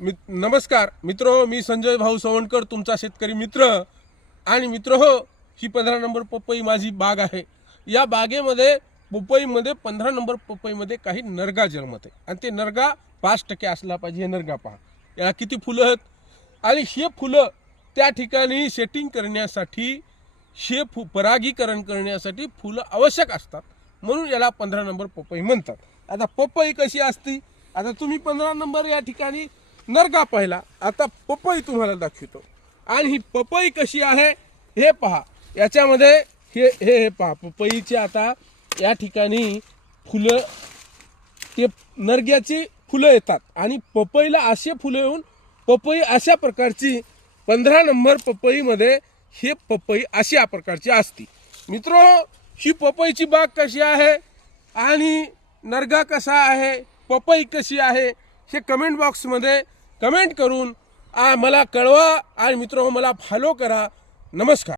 नमस्कार मित्रो, मी संजय भाऊ सवणकर, तुमचा शेतकरी मित्र। आणि मित्र हो, ही 15 नंबर पपई माझी बाग आहे। या बागेमध्ये पपईमध्ये 15 नंबर पपईमध्ये काही नरगा जन्मते आणि ते नरगा 5% असला पाहिजे। हे नरगा पहा, याला किती फुलं आहेत आणि हे फुलं त्या ठिकाणी सेटिंग करण्यासाठी परागीकरण करण्यासाठी फुलं आवश्यक असतात, म्हणून याला 15 नंबर पपई म्हणतात। आता पपई कशी असते, आता तुम्ही 15 नंबर या ठिकाणी नरगा पाहिला, आता पपई तुम्हाला दाखवतो। आणि ही पपई कशी आहे हे पहा, याच्यामध्ये हे हे हे पहा, पपईचे आता या ठिकाणी फुलं, ते नरग्याची फुलं येतात आणि पपईला असे फुलं येऊन पपई अशा प्रकारची 15 नंबर पपईमध्ये हे पपई अशा प्रकारची असते। मित्रो, ही पपईची बाग कशी आहे आणि नरगा कसा आहे, पपई कशी आहे, हे कमेंट बॉक्समध्ये कमेंट करून मला कळवा। आणि मित्रो, मला फॉलो करा। नमस्कार।